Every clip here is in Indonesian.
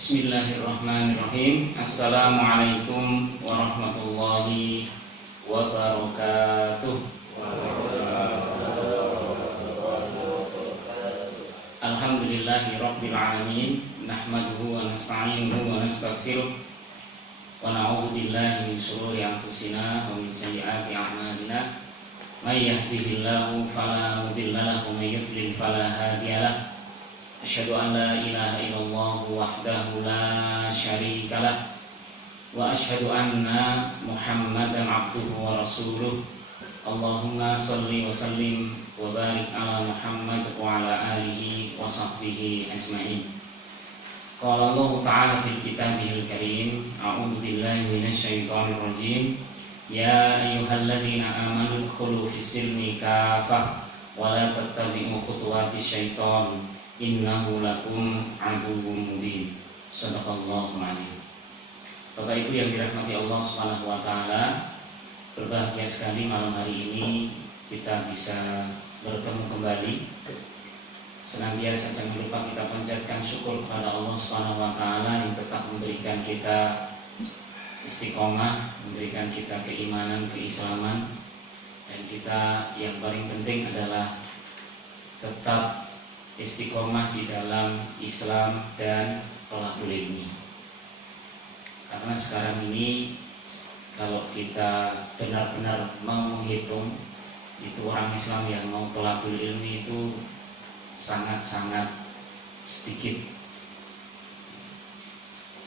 Bismillahirrahmanirrahim. Assalamualaikum warahmatullahi wabarakatuh. Alhamdulillahi rabbil alamin. Nahmaduhu wa nasta'inuhu wa nastaghfiruh. Wa na'udzu billahi min shururi anfusina wa min sayyiati a'malina. May yahdihillahu fala mudilla lahu wa may yudlil fala hadiya lahu. Asyhadu an la ilaha illallah wahdahu la syarika lah wa asyhadu anna Muhammadan abduhu wa rasuluh. Allahumma shalli wa sallim wa barik ala Muhammad wa ala alihi wa sahbihi ajma'in. Qala Allah ta'ala fil kitabihil karim, a'udzu billahi minasy syaithanir rajim. Ya ayyuhalladzina amanu udkhulu fis-silmi kafah wa la tattabi'u khutuwatis syaitan. Innahu lakum aduwwum mubin. Shadaqallahu adzim. Bapak Ibu yang dirahmati Allah Subhanahu wa taala, berbahagia sekali malam hari ini kita bisa bertemu kembali. Senantiasa jangan lupa kita panjatkan syukur kepada Allah Subhanahu wa taala yang tetap memberikan kita istiqomah, memberikan kita keimanan, keislaman, dan kita yang paling penting adalah tetap istiqomah di dalam Islam dan thalabul ilmi. Karena sekarang ini kalau kita benar-benar mau menghitung, itu orang Islam yang mau thalabul ilmi itu sangat-sangat sedikit.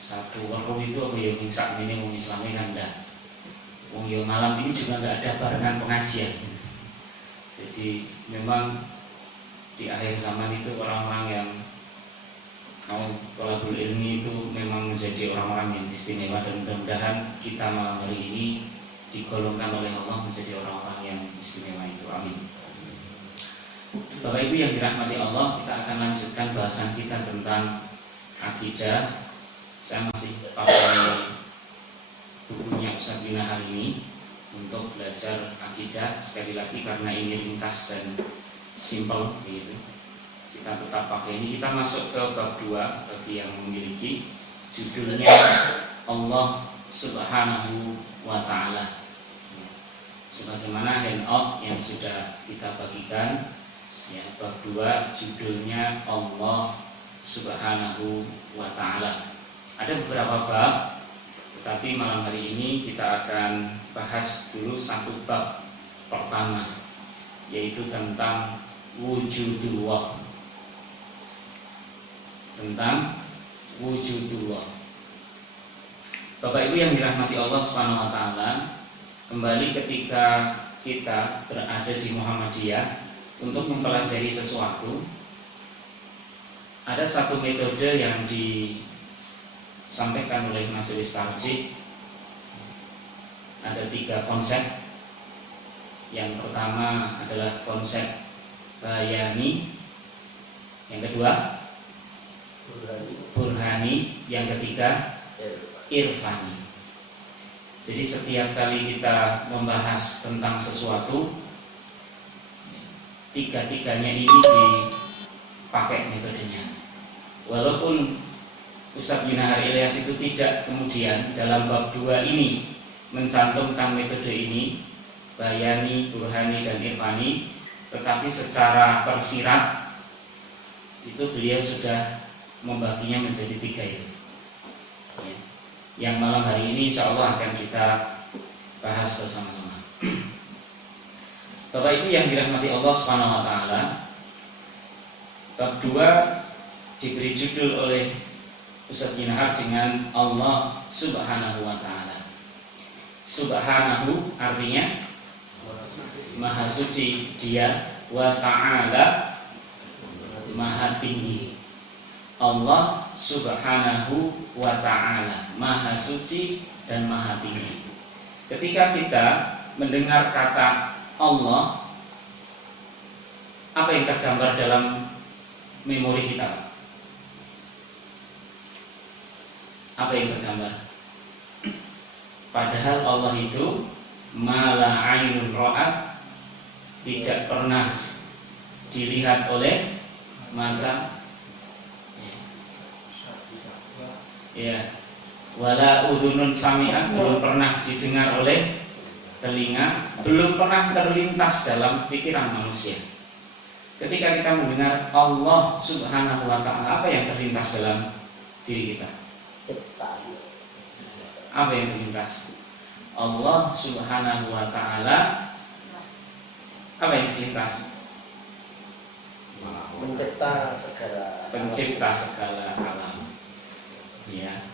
Satu warung itu apa ya sak minimum Islamnya kan enggak. Wong yo malam ini juga enggak ada barengan pengajian. Jadi memang di akhir zaman itu orang-orang yang mau thalabul ilmi itu memang menjadi orang-orang yang istimewa, dan mudah-mudahan kita malam hari ini digolongkan oleh Allah menjadi orang-orang yang istimewa itu. Amin. Bapak Ibu yang dirahmati Allah, kita akan lanjutkan bahasan kita tentang akidah. Saya masih pakai bukunya Ustaz Bina hari ini untuk belajar akidah. Sekali lagi karena ini ringkas dan simple gitu, kita tetap pakai ini. Kita masuk ke bab 2 bagi yang memiliki, judulnya Allah Subhanahu wa ta'ala. Sebagaimana handout yang sudah kita bagikan ya, bab 2 judulnya Allah Subhanahu wa ta'ala. Ada beberapa bab, tetapi malam hari ini kita akan bahas dulu satu bab pertama, yaitu tentang wujudullah. Tentang wujudullah. Bapak Ibu yang dirahmati Allah Subhanahu wa taala, kembali ketika kita berada di Muhammadiyah untuk mempelajari sesuatu, ada satu metode yang disampaikan oleh Majelis Tarjih. Ada 3 konsep. Yang pertama adalah konsep bayani, yang kedua burhani, yang ketiga irfani. Jadi setiap kali kita membahas tentang sesuatu, 3-tiganya ini dipakai metodenya. Walaupun Ustaz Bina Ilyas itu tidak kemudian dalam bab 2 ini mencantumkan metode ini, bayani, burhani, dan irfani, tetapi secara tersirat itu beliau sudah membaginya menjadi 3 itu ya. Yang malam hari ini insya Allah akan kita bahas bersama-sama. Bapak Ibu yang dirahmati Allah Subhanahu wa ta'ala, bab 2 diberi judul oleh Ustaz Binahar dengan Allah Subhanahu wa ta'ala. Subhanahu artinya Maha suci Dia, wa ta'ala Maha tinggi. Allah Subhanahu wa ta'ala Maha suci dan Maha tinggi. Ketika kita mendengar kata Allah, apa yang tergambar dalam memori kita? Apa yang tergambar? Padahal Allah itu ma la ainun ra'at, tidak pernah dilihat oleh mata Ya. Wala udhunun sami'at, belum pernah didengar oleh telinga, belum pernah terlintas dalam pikiran manusia. Ketika kita mendengar Allah Subhanahu wa ta'ala, apa yang terlintas dalam diri kita? Apa yang terlintas? Allah Subhanahu wa ta'ala, apa yang terlintas? Pencipta segala alam. Ya.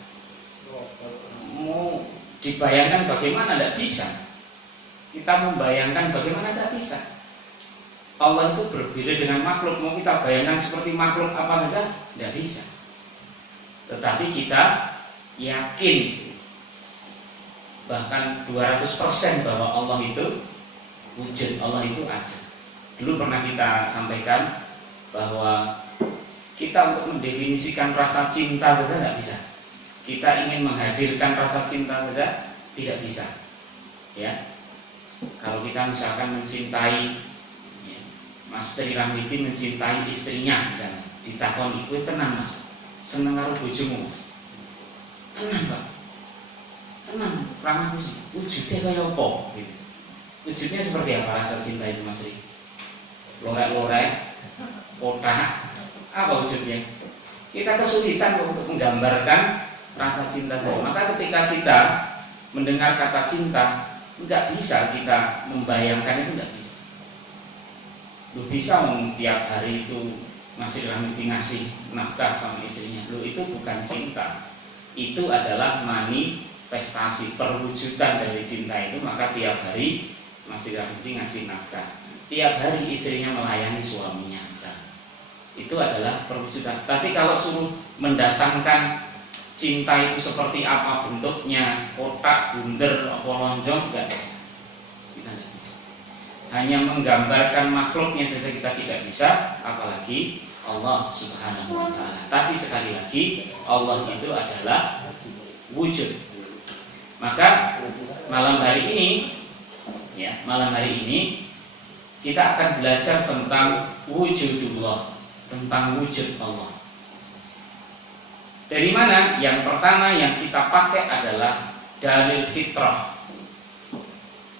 Mau dibayangkan bagaimana, tidak bisa. Kita membayangkan bagaimana, tidak bisa. Allah itu berbeda dengan makhluk. Mau kita bayangkan seperti makhluk apa saja, tidak bisa. Tetapi kita yakin bahkan 200% bahwa Allah itu wujud, Allah itu ada. Dulu pernah kita sampaikan bahwa kita untuk mendefinisikan rasa cinta saja tidak bisa. Kita ingin menghadirkan rasa cinta saja tidak bisa. Ya, kalau kita misalkan mencintai, ya, Mas Tri Ramidi mencintai istrinya, misalnya ditakoni, kowe tenang Mas, seneng karo bojomu Mas? Tenang Pak, tenang, rangamu sih, wujudnya kaya apa? Gitu. Wujudnya seperti apa rasa cinta itu Mas Tri? Lorek-lorek, kotak, apa wujudnya? Kita kesulitan untuk menggambarkan rasa cinta saja. Maka ketika kita mendengar kata cinta, enggak bisa kita membayangkan, itu enggak bisa. Lu bisa tiap hari itu masih ngasih nafkah sama istrinya. Lu itu bukan cinta. Itu adalah manifestasi perwujudan dari cinta itu. Maka tiap hari masih ngasih nafkah. Tiap hari istrinya melayani suaminya, misalnya. Itu adalah perwujudan. Tapi kalau suruh mendatangkan cinta itu seperti apa bentuknya, kotak, bunder, apa lonjong, enggak bisa. Kita tidak bisa. Hanya menggambarkan makhluknya saja kita tidak bisa, apalagi Allah Subhanahu wa ta'ala. Tapi sekali lagi, Allah itu adalah wujud. Maka malam hari ini kita akan belajar tentang wujudullah, tentang wujud Allah. Dari mana? Yang pertama yang kita pakai adalah dalil fitrah.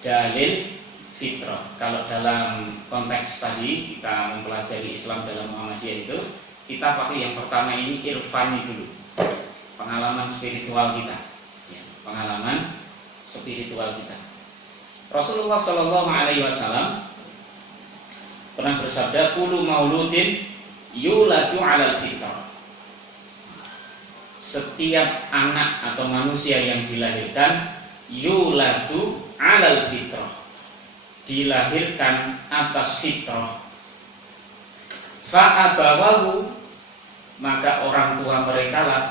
Dalil fitrah. Kalau dalam konteks tadi kita mempelajari Islam dalam Muhammadiyah itu, kita pakai yang pertama ini irfani dulu. Pengalaman spiritual kita. Ya, pengalaman spiritual kita. Rasulullah Shallallahu Alaihi Wasallam pernah bersabda, "Kullu mauludin yuladu 'alal fitrah." Setiap anak atau manusia yang dilahirkan yuladu 'alal fitrah, dilahirkan atas fitrah. Fa'abawahu, maka orang tua mereka lah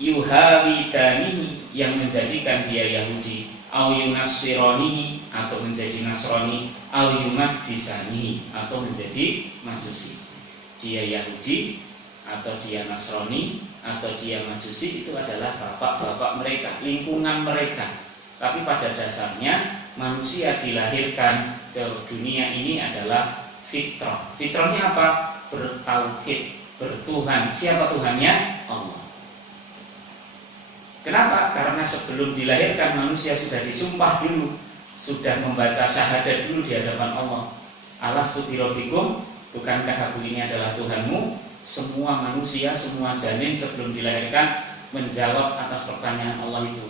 yuhawidanihi, yang menjadikan dia Yahudi, au yunassironihi, atau menjadi Nasrani, au yumajjisanihi, atau menjadi Majusi. Dia Yahudi atau dia Nasrani atau dia Majusi, itu adalah bapak-bapak mereka, lingkungan mereka. Tapi pada dasarnya manusia dilahirkan ke dunia ini adalah fitrah. Fitrahnya apa? Bertauhid, bertuhan. Siapa Tuhannya? Allah. Kenapa? Karena sebelum dilahirkan manusia sudah disumpah dulu, sudah membaca syahadat dulu di hadapan Allah. Alastu birabbikum, bukankah aku ini adalah Tuhanmu? Semua manusia, semua janin sebelum dilahirkan menjawab atas pertanyaan Allah itu.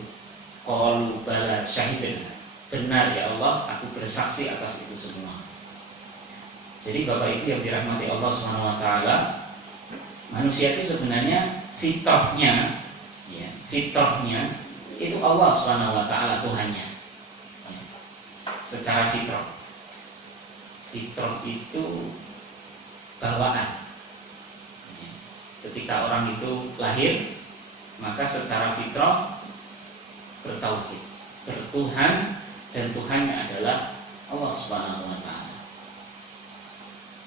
Qalu bala syahidna. Benar ya Allah, aku bersaksi atas itu semua. Jadi Bapak Ibu yang dirahmati Allah SWT, manusia itu sebenarnya fitrahnya, ya, fitrahnya itu Allah SWT Tuhannya. Ya. Secara fitrah. Fitrah itu bawaan. Ketika orang itu lahir, maka secara fitrah bertauhid, bertuhan, dan Tuhannya adalah Allah Subhanahu wa ta'ala.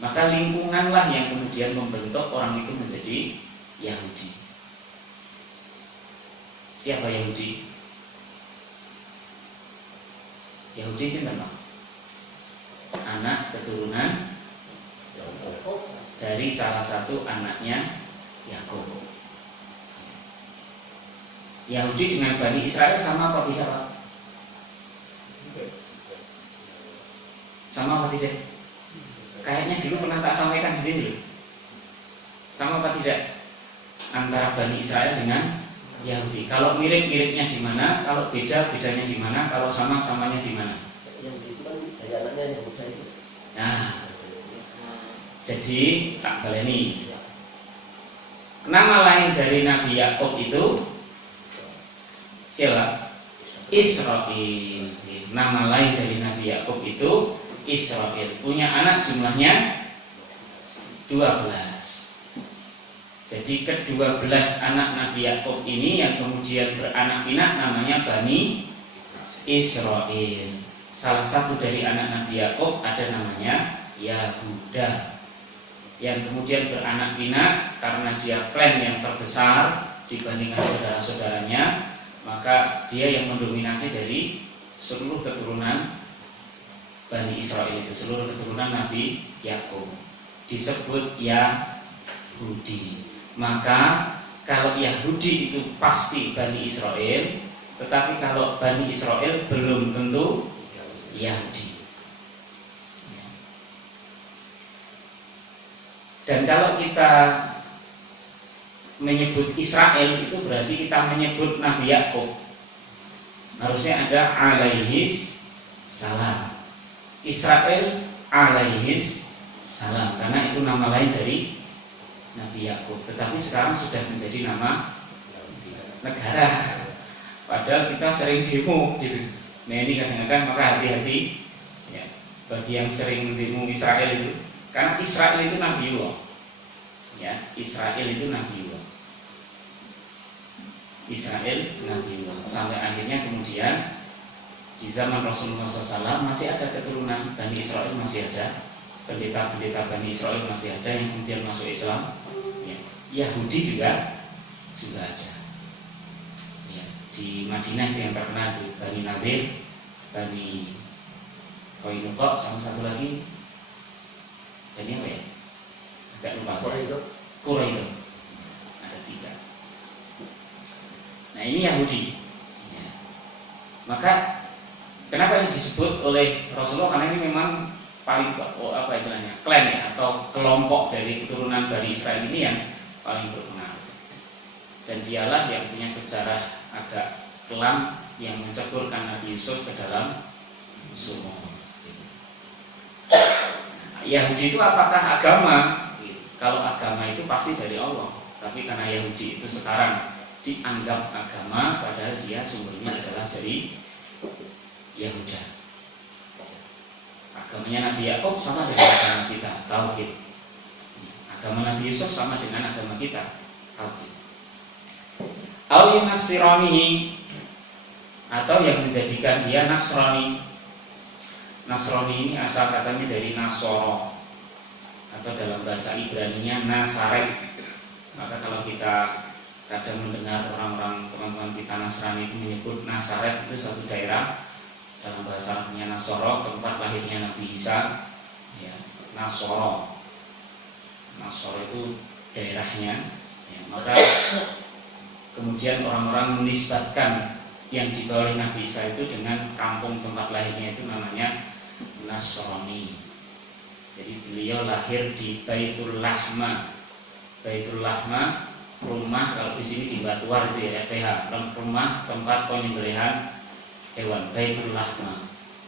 Maka lingkunganlah yang kemudian membentuk orang itu menjadi Yahudi. Siapa Yahudi? Yahudi sinten, Pak? Anak keturunan dari salah satu anaknya Yakub. Yahudi dengan Bani Israel sama apa tidak, Pak? Sama apa tidak? Kayaknya dulu pernah tak sampaikan di sini loh. Sama apa tidak antara Bani Israel dengan Yahudi? Kalau mirip-miripnya di mana? Kalau beda-bedanya di mana? Kalau sama-samanya di mana? Yang itu kan dari anaknya yang muda itu. Nah, jadi tak baleni. Nama lain dari Nabi Yakub itu siapa? Israil. Nama lain dari Nabi Yakub itu Israil. Punya anak jumlahnya 12. Jadi ke-12 anak Nabi Yakub ini yang kemudian beranak pinak namanya Bani Israil. Salah satu dari anak Nabi Yakub ada namanya Yahuda, yang kemudian beranak pinak karena dia klan yang terbesar dibandingkan saudara-saudaranya, maka dia yang mendominasi dari seluruh keturunan Bani Israil itu, seluruh keturunan Nabi Yakub disebut Yahudi. Maka kalau Yahudi itu pasti Bani Israil, tetapi kalau Bani Israil belum tentu Yahudi. Dan kalau kita menyebut Israel itu berarti kita menyebut Nabi Yakub. Harusnya ada alaihis salam. Israel alaihis salam, karena itu nama lain dari Nabi Yakub. Tetapi sekarang sudah menjadi nama negara. Padahal kita sering demo gitu. Nah ini kadang-kadang maka hati-hati ya, bagi yang sering demo Israel itu, karena Israel itu Nabiullah. Ya, Israel itu Nabiullah. Israel Nabiullah. Sampai akhirnya kemudian di zaman Rasulullah SAW masih ada keturunan Bani Israel, masih ada pendeta-pendeta Bani Israel, masih ada yang kemudian masuk Islam. Ya, Yahudi juga ada. Ya, di Madinah yang terkenal di Bani Nadir, Bani Koinukok, sama satu lagi dan apa ya? Agak lupa. Quraisy. Ada 3. Nah ini Yahudi. Ya. Maka kenapa ini disebut oleh Rasulullah? Karena ini memang paling apa istilahnya, klan ya, atau kelompok dari keturunan Bani Israel ini yang paling berpengaruh. Dan dialah yang punya sejarah agak kelam yang menceburkan Nabi Yusuf ke dalam sumur. Yahudi itu apakah agama? Kalau agama itu pasti dari Allah. Tapi karena Yahudi itu sekarang dianggap agama, padahal dia sumbernya adalah dari Yahuda. Agamanya Nabi Yakub sama dengan agama kita, tauhid. Agama Nabi Yusuf sama dengan agama kita, tauhid. Au Nasrani, atau yang menjadikan dia Nasrani. Nasrani ini asal katanya dari Nasoro, atau dalam bahasa Ibrani-nya Nasaret. Maka kalau kita kadang mendengar orang-orang teman-teman kita Nasrani itu menyebut Nasaret, itu satu daerah dalam bahasa Arabnya Nasoro, tempat lahirnya Nabi Isa. Ya, Nasoro itu daerahnya. Ya, maka kemudian orang-orang menisbatkan yang dibawa oleh Nabi Isa itu dengan kampung tempat lahirnya itu namanya Nasrani. Jadi beliau lahir di Baitul Lahma. Baitul Lahma, rumah kalau di sini di Batuar itu ya, PH, rumah tempat penyembelihan hewan. Baitul Lahma,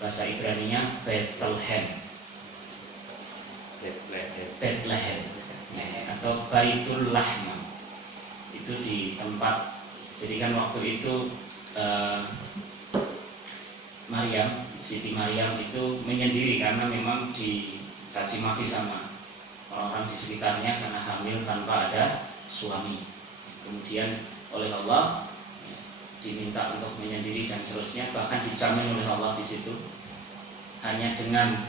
bahasa Ibrani-nya Bethlehem, ya, atau Baitul Lahma. Itu di tempat. Jadi kan waktu itu Siti Maryam itu menyendiri karena memang dicaci maki sama orang-orang di sekitarnya karena hamil tanpa ada suami. Kemudian oleh Allah diminta untuk menyendiri dan seterusnya, bahkan dijamin oleh Allah di situ hanya dengan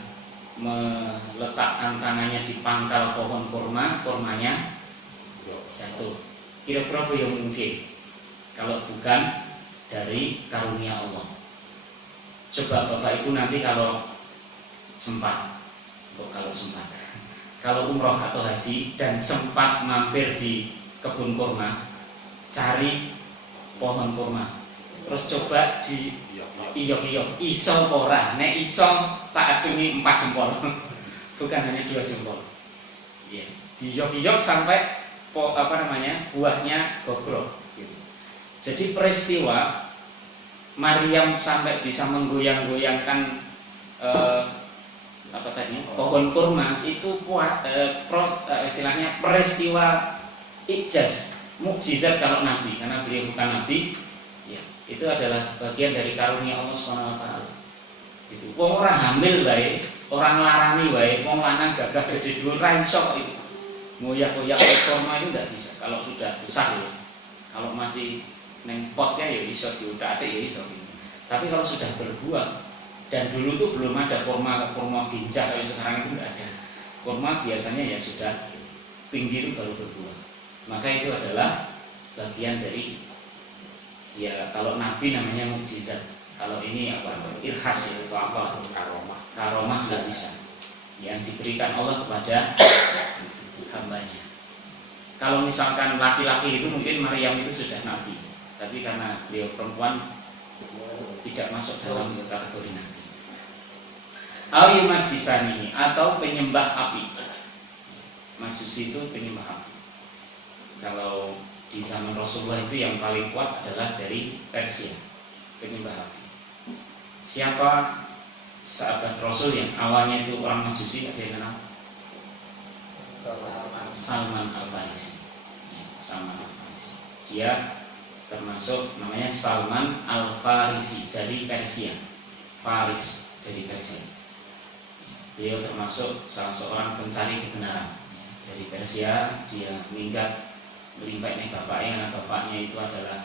meletakkan tangannya di pangkal pohon kurma, kurmanya jatuh. Kira-kira apa yang mungkin kalau bukan dari karunia Allah? Coba Bapak Ibu nanti kalau sempat, kalau umroh atau haji dan sempat mampir di kebun kurma, cari pohon kurma. Terus coba di iyok-iyok, iso ora, nek iso tak acungi 4 jempol. Bukan hanya 2 jempol. Ya, di iyok-iyok sampai buahnya gogrok gitu. Jadi peristiwa Maryam sampai bisa menggoyang-goyangkan pohon kurma itu istilahnya peristiwa ijaz, mukjizat kalau nabi, karena beliau bukan nabi, ya, itu adalah bagian dari karunia Allah SWT. Gitu. Wong orang hamil baik, orang larani baik, wong lanang gagah gede dhuwur ra iso itu. Ngoyak-ngoyak kurma itu tidak bisa. Kalau sudah besar ya. Kalau masih neng potnya ya iso diudak-atik ya iso. Tapi kalau sudah berbuah, dan dulu tuh belum ada kurma ginjal kayak sekarang itu tidak ada. Kurma biasanya ya sudah tinggi itu baru berbuah. Maka itu adalah bagian dari, ya kalau nabi namanya mukjizat. Kalau ini irhas itu apa? Karomah tidak bisa. Yang diberikan Allah kepada hambanya. Kalau misalkan laki-laki itu mungkin Maryam itu sudah nabi, tapi karena beliau perempuan tidak masuk dalam kategori nabi. Awi majisani atau penyembah api. Majusi itu penyembah api. Kalau di zaman Rasulullah itu yang paling kuat adalah dari Persia, penyembah api. Siapa sahabat Rasul yang awalnya itu orang Majusi? Ada yang kenal? Salman Al-Farisi. Salman Al-Farisi. Dia termasuk namanya Salman Al-Farisi dari Persia. Faris dari Persia. Beliau termasuk salah seorang pencari kebenaran dari Persia. Dia minggat melimpah bapaknya, karena bapaknya itu adalah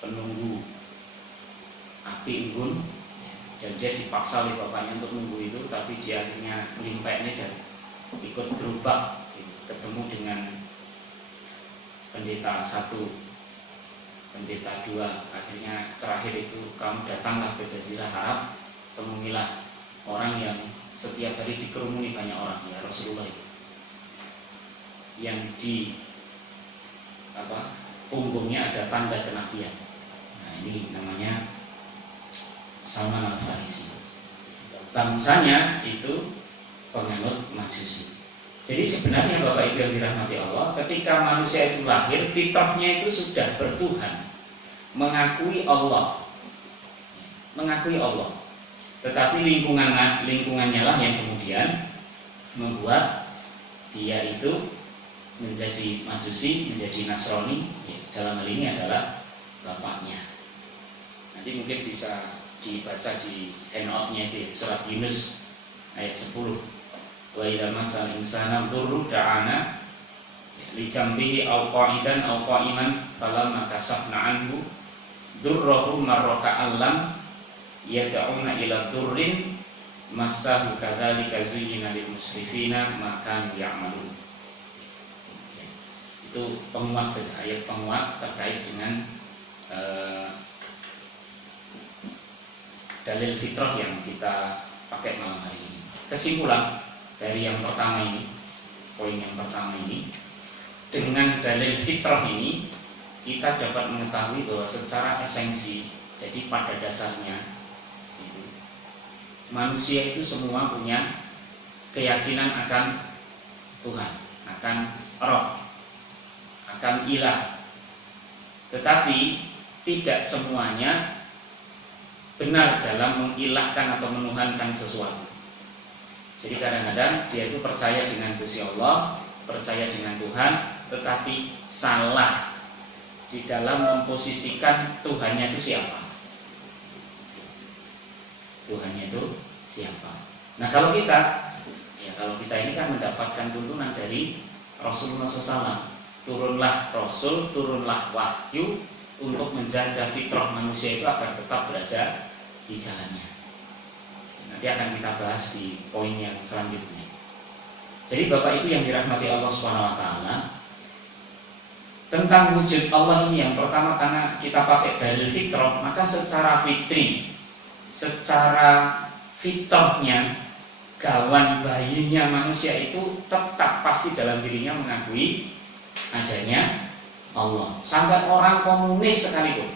penunggu api unggun, dan dia dipaksa oleh bapaknya untuk nunggu itu, tapi dia akhirnya melimpah dan ikut gerobak, ketemu dengan pendeta 1, pendeta 2. Akhirnya terakhir itu, kamu datanglah ke Jazirah Arab, temuilah orang yang setiap hari dikerumuni banyak orang, ya Rasulullah itu, yang di punggungnya ada tanda kenabian. Nah, ini namanya Salman Al-Farisi. Bangsanya itu penganut Majusi. Jadi sebenarnya Bapak Ibu yang dirahmati Allah, ketika manusia itu lahir, fitrahnya itu sudah bertuhan, mengakui Allah. Tetapi lingkungannya lah yang kemudian membuat dia itu menjadi Majusi, menjadi Nasrani. Ya, dalam hal ini adalah bapaknya. Nanti mungkin bisa dibaca di handout-nya itu, surat Yunus ayat 10. Wa idza masal insana dzurru da'ana li jambihi aw qa'idan aw qa'iman falamma kasafna anhu dzurruhu marraka allam yad'una ila dzurrin massahu kadzalika zuyyina lil musrifina ma kanu ya'malun. Itu penguat saja, ayat penguat terkait dengan dalil fitrah yang kita pakai malam hari ini. Kesimpulan dari yang pertama ini, poin yang pertama ini, dengan dalil fitrah ini kita dapat mengetahui bahwa secara esensi, jadi pada dasarnya manusia itu semua punya keyakinan akan Tuhan, akan Roh, akan Ilah. Tetapi tidak semuanya benar dalam mengilahkan atau menuhankan sesuatu. Jadi kadang-kadang dia itu percaya dengan Gusti Allah, percaya dengan Tuhan, tetapi salah di dalam memposisikan Tuhannya itu siapa. Tuhannya itu siapa. Nah kalau kita ini kan mendapatkan tuntunan dari Rasulullah SAW. Turunlah Rasul, turunlah wahyu untuk menjaga fitrah manusia itu agar tetap berada di jalannya. Nanti akan kita bahas di poin yang selanjutnya. Jadi Bapak Ibu yang dirahmati Allah SWT, tentang wujud Allah ini yang pertama, karena kita pakai dalil fitrah, maka secara fitri, secara fitrahnya, gawan bayinya manusia itu tetap pasti dalam dirinya mengakui adanya Allah. Sampai orang komunis sekalipun,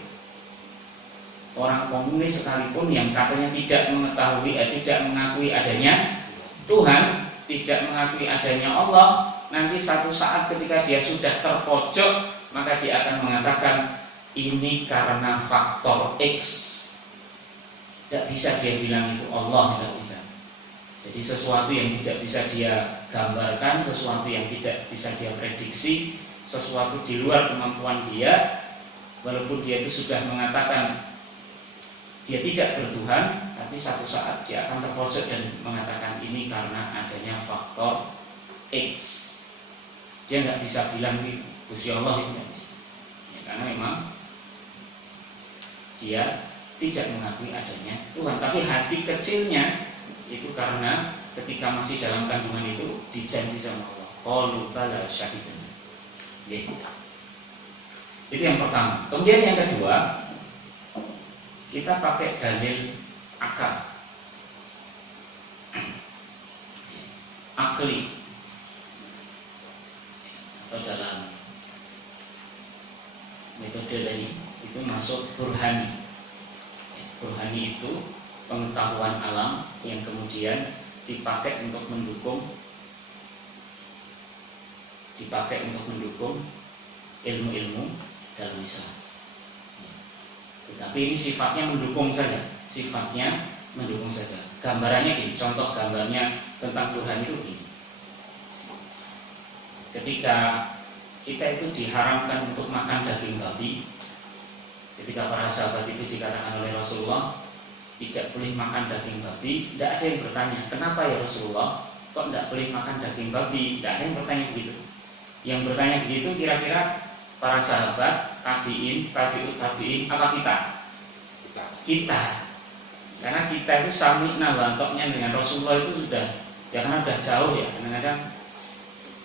orang komunis sekalipun yang katanya tidak mengakui adanya Tuhan, tidak mengakui adanya Allah, nanti satu saat ketika dia sudah terpojok, maka dia akan mengatakan ini karena faktor X. Tidak bisa dia bilang itu Allah, tidak bisa. Jadi sesuatu yang tidak bisa dia gambarkan, sesuatu yang tidak bisa dia prediksi, sesuatu di luar kemampuan dia, walaupun dia itu sudah mengatakan dia tidak bertuhan, tapi satu saat dia akan terpojok dan mengatakan ini karena adanya faktor X. Dia nggak bisa bilang Gusti Allah, itu nggak bisa, ya, karena memang dia tidak mengakui adanya Tuhan. Tapi hati kecilnya itu karena ketika masih dalam kandungan itu dijanji sama Allah, qalu bala syahidna. Itu yang pertama. Kemudian yang kedua, kita pakai dalil akal, akli, atau dalam metode tadi itu masuk burhani. Burhani itu pengetahuan alam yang kemudian dipakai untuk mendukung ilmu-ilmu dalam Islam. Tapi ini sifatnya mendukung saja, Gambarannya gini, contoh gambarnya tentang Tuhan itu gini. Ketika kita itu diharamkan untuk makan daging babi, ketika para sahabat itu dikatakan oleh Rasulullah tidak boleh makan daging babi, tidak ada yang bertanya, kenapa ya Rasulullah kok tidak boleh makan daging babi? Tidak ada yang bertanya begitu. Yang bertanya begitu kira-kira para sahabat, tabi'in, tabi'ut tabi'in, apa kita? Karena kita itu sami'na wantoknya dengan Rasulullah itu sudah, ya karena sudah jauh ya, kadang-kadang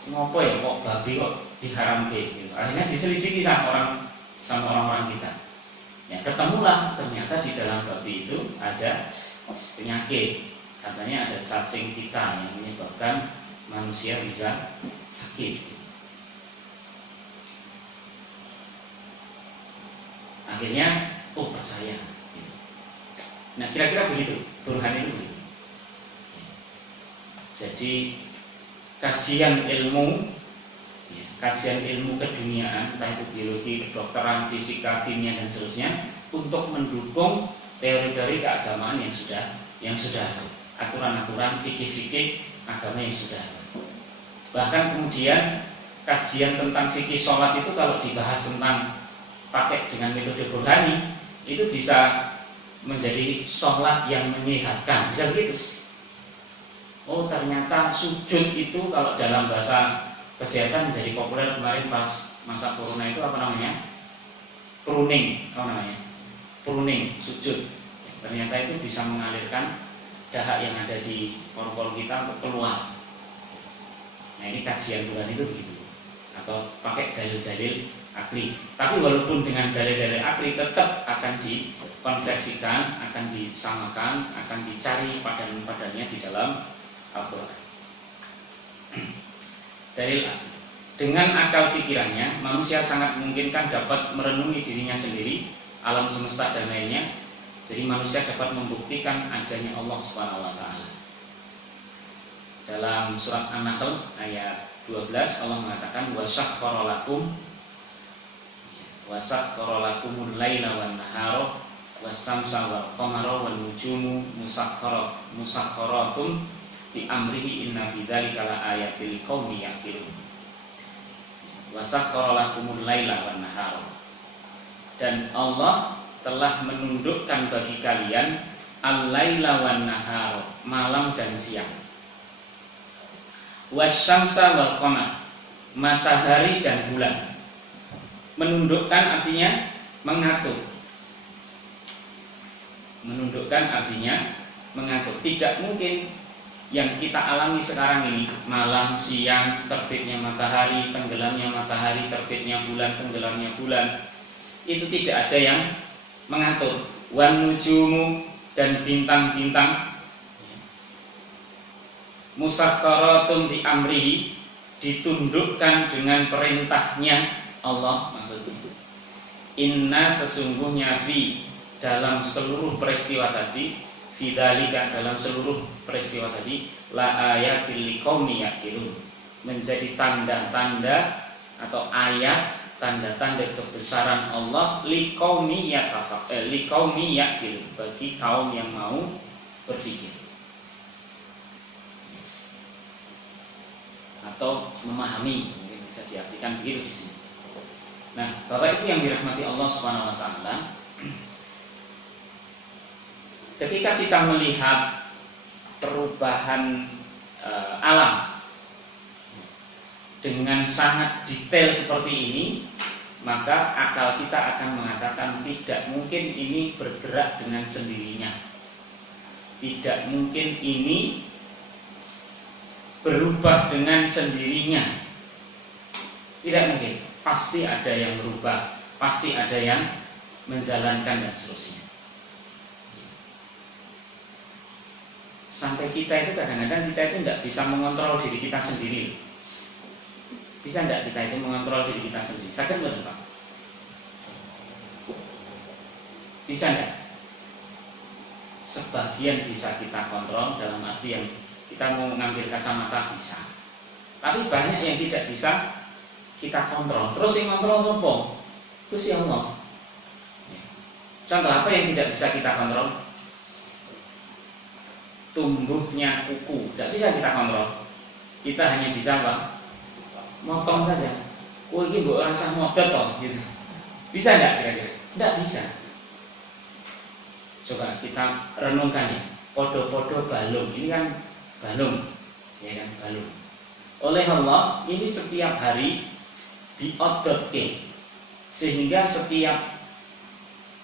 ngopo ya kok babi kok diharamkan gitu. Akhirnya diselidiki sama orang-orang kita. Ya, ketemulah ternyata di dalam babi itu ada penyakit, katanya ada cacing pita yang menyebabkan manusia bisa sakit. Akhirnya, percaya. Nah, kira-kira begitu, burhan itu begitu. Jadi kajian ilmu keduniaan, entah itu biologi, kedokteran, fisika, kimia dan seterusnya, untuk mendukung teori-teori keagamaan yang sudah ada, aturan-aturan fikih-fikih agama yang sudah ada. Bahkan kemudian kajian tentang fikih sholat itu kalau dibahas tentang pakai dengan metode burhani, itu bisa menjadi sholat yang menyehatkan, bisa begitu. Oh ternyata sujud itu kalau dalam bahasa kesehatan menjadi populer kemarin pas masa corona itu apa namanya? Pruning, sujud. Ternyata itu bisa mengalirkan dahak yang ada di paru-paru kita untuk keluar. Nah ini kajian bulan itu begitu. Atau pakai dalil-dalil akli. Tapi walaupun dengan dalil-dalil akli tetap akan dikonversikan, akan disamakan, akan dicari padan-padannya di dalam Al-Quran. Dalil akli. Dengan akal pikirannya, manusia sangat memungkinkan dapat merenungi dirinya sendiri, alam semesta dan lainnya. Jadi manusia dapat membuktikan adanya Allah Subhanahu wa taala. Dalam surat An-Nahl ayat 12 Allah mengatakan wasakhkhara lakumul laila wan nahara was-samsa wal qamara wan nujumu musakhkharatum bi amrihi inna fi dzalika la ayatil liqaumin yaqilun. Wasakhkhara lakumul laila wan nahara, dan Allah telah menundukkan bagi kalian al-laila wan nahara, malam dan siang. Wasyamsa wal qamar, matahari dan bulan. Menundukkan artinya mengatur. Menundukkan artinya mengatur. Tidak mungkin yang kita alami sekarang ini, malam, siang, terbitnya matahari, tenggelamnya matahari, terbitnya bulan, tenggelamnya bulan, itu tidak ada yang mengatur. Wan nujumu, dan bintang-bintang, musakhkharatum bi amrihi, ditundukkan dengan perintahnya Allah, maksudnya. Inna, sesungguhnya, fi dalam seluruh peristiwa tadi, fidzalika dalam seluruh peristiwa tadi, la ayatil liqaumi yaqilun, menjadi tanda-tanda atau ayat, tanda-tanda kebesaran Allah liqaumi yaqilun, bagi kaum yang mau berpikir atau memahami, mungkin bisa diartikan begitu di sini. Nah, Bapak Ibu yang dirahmati Allah Subhanahu wa taala, ketika kita melihat perubahan alam dengan sangat detail seperti ini, maka akal kita akan mengatakan tidak mungkin ini bergerak dengan sendirinya. Tidak mungkin ini berubah dengan sendirinya. Tidak mungkin. Pasti ada yang berubah, pasti ada yang menjalankan dan seterusnya. Sampai kita itu kadang-kadang kita itu tidak bisa mengontrol diri kita sendiri. Bisa tidak kita itu mengontrol diri kita sendiri? Sakit betul Pak? Bisa tidak? Sebagian bisa kita kontrol, dalam arti yang kita mau mengambil kacamata bisa. Tapi banyak yang tidak bisa kita kontrol. Terus yang kontrol sopo? Itu si Allah. Contoh apa yang tidak bisa kita kontrol? Tumbuhnya kuku, tidak bisa kita kontrol. Kita hanya bisa apa? Motong saja. Oh ini mbok rasa model toh, gitu. Bisa enggak kira-kira? Enggak bisa. Coba kita renungkan ya. Podo-podo balung, ini kan balung, ya kan balung. Oleh Allah ini setiap hari diodotke, sehingga setiap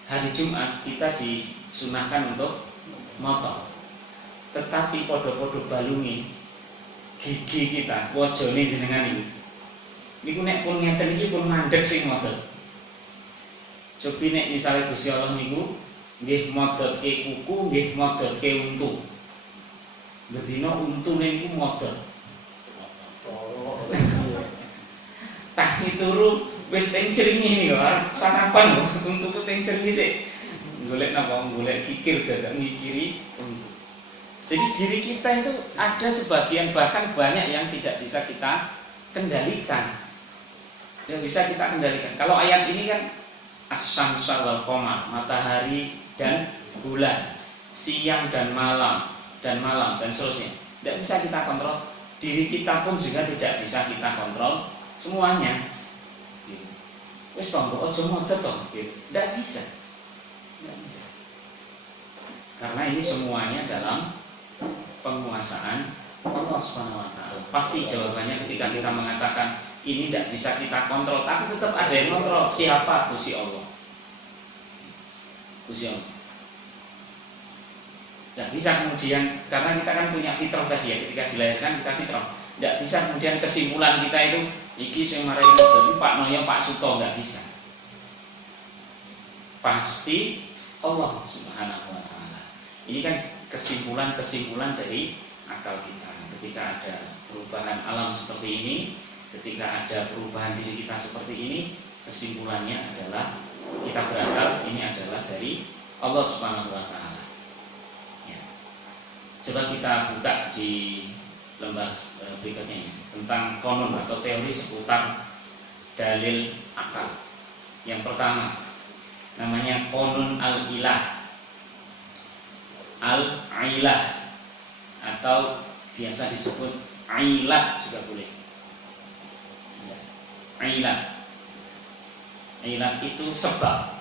hari Jumat kita disunahkan untuk motong. Tetapi podo-podo balungi gigi kita, wajone jenengan ini. Niku nek pun ngeten iki pun mandek sing model. Cobi nek misalnya Gusti Allah niku nggih modotke kuku, nggih modotke untu. Bedino untune niku model. Tangi turu wis teng ceringi niku arep sarapan kok untu teng ceringi sik. Golek napa golek kikir dadak mikiri untu. Jadi diri kita itu ada sebagian bahkan banyak yang tidak bisa kita kendalikan. Yang bisa kita kendalikan. Kalau ayat ini kan as-syamsu wal qamar, matahari dan bulan, siang dan malam dan seterusnya. Tidak bisa kita kontrol. Diri kita pun juga tidak bisa kita kontrol semuanya. Wis tonggo aja modot to, tidak bisa. Tidak bisa. Karena ini semuanya dalam penguasaan Allah Subhanahu wa taala. Pasti jawabannya ketika kita mengatakan ini tidak bisa kita kontrol, tapi tetap ada yang kontrol. Siapa? Gusti Allah. Gusti Allah. Tidak bisa kemudian, karena kita kan punya fitrah tadi ya, ketika dilahirkan kita fitrah. Tidak bisa kemudian kesimpulan kita itu iki sing marai jadi Pak Noyo, Pak Suto, nggak bisa. Pasti Allah Subhanahu wa taala. Ini kan kesimpulan dari akal kita. Ketika ada perubahan alam seperti ini, ketika ada perubahan diri kita seperti ini, kesimpulannya adalah kita berakal ini adalah dari Allah Subhanahu wa taala. Ya. Coba kita buka di lembar berikutnya ya, tentang konon atau teori seputar dalil akal. Yang pertama namanya konon al-ilah. Al-ilah atau biasa disebut ailah juga boleh. Ailah itu sebab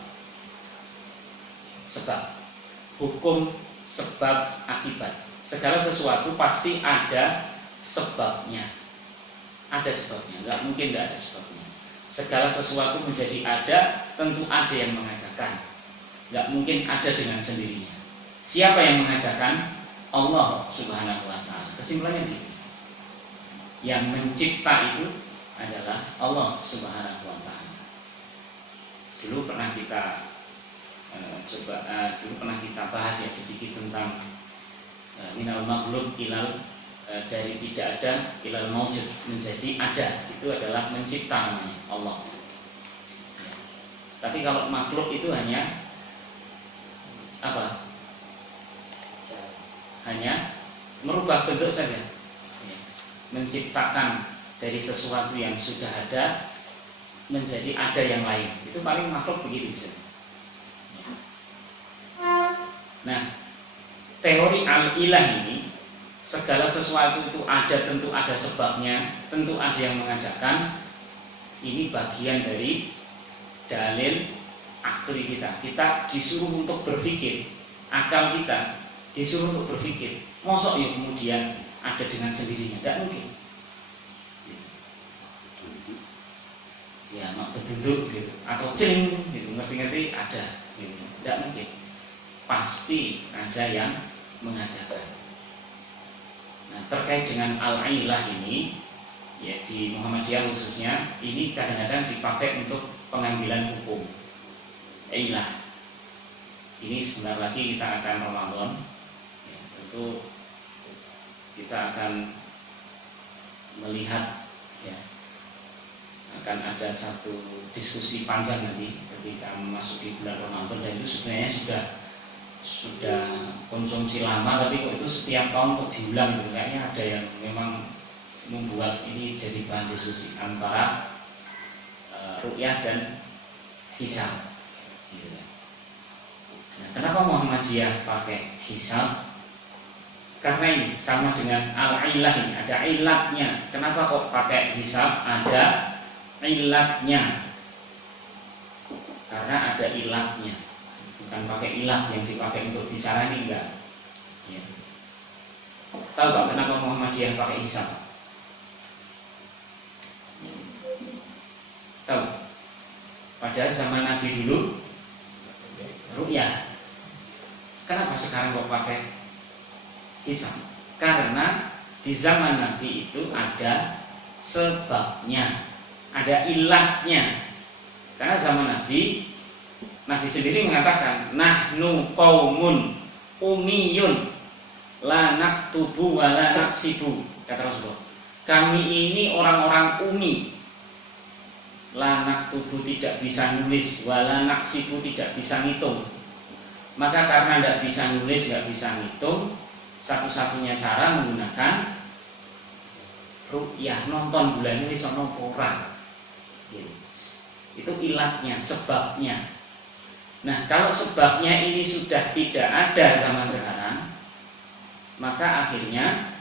hukum sebab akibat. Segala sesuatu pasti ada sebabnya, nggak mungkin nggak ada sebabnya. Segala sesuatu menjadi ada, tentu ada yang mengadakan, nggak mungkin ada dengan sendirinya. Siapa yang mengadakan? Allah Subhanahu wa taala. Kesimpulannya begitu. Yang mencipta itu adalah Allah Subhanahu wa taala. Dulu pernah kita bahas ya sedikit tentang minal maghlub ilal, dari tidak ada ilal maujud menjadi ada. Itu adalah mencipta namanya Allah. Ya. Tapi kalau makhluk itu hanya apa? Hanya merubah bentuk saja, menciptakan dari sesuatu yang sudah ada menjadi ada yang lain. Itu paling makhluk begitu bisa. Nah, teori al-ilah ini, segala sesuatu itu ada, tentu ada sebabnya, tentu ada yang mengadakan. Ini bagian dari dalil akli kita. Kita disuruh untuk berpikir, akal kita disuruh untuk berpikir. Mosok ya kemudian ada dengan sendirinya, tidak mungkin. Ya, mak beduduk gitu, atau cing gitu, ngerti-ngerti ada, gitu. Tidak mungkin. Pasti ada yang mengadakan. Nah, terkait dengan al-ilah ini, ya di Muhammadiyah khususnya, ini kadang-kadang dipakai untuk pengambilan hukum. Ilah. Ini sebentar lagi kita akan Ramadan. Ya, tentu kita akan melihat, ya, akan ada satu diskusi panjang nanti ketika memasuki bulan Ramadan, dan itu sebenarnya sudah konsumsi lama, tapi kok itu setiap tahun kok diulang gitu. Kayaknya ada yang memang membuat ini jadi bahan diskusi antara ru'yah dan hisab gitu ya. Nah, kenapa Muhammadiyah pakai hisab? Karena ini sama dengan al-ilah, ini ada ilatnya. Kenapa kok pakai hisab? Ada ilatnya, karena ada ilatnya, bukan pakai ilat yang dipakai untuk bicara ini, enggak ya. Tahu Pak kenapa Muhammadiyah pakai hisab? Tahu? Padahal zaman Nabi dulu ru'yah. Kenapa sekarang kok pakai hisab? Karena di zaman Nabi itu ada sebabnya, ada ilatnya. Karena zaman Nabi sendiri mengatakan, nahnu qaumun umiyun la naktubu wa la naksibu, kata Rasulullah. Kami ini orang-orang umi, la naktubu tidak bisa nulis, wa la naksibu tidak bisa ngitung. Maka karena tidak bisa nulis, tidak bisa ngitung, satu-satunya cara menggunakan ru'yah, nonton bulan ini sono ora. Itu ilatnya, sebabnya. Nah, kalau sebabnya ini sudah tidak ada zaman sekarang, maka akhirnya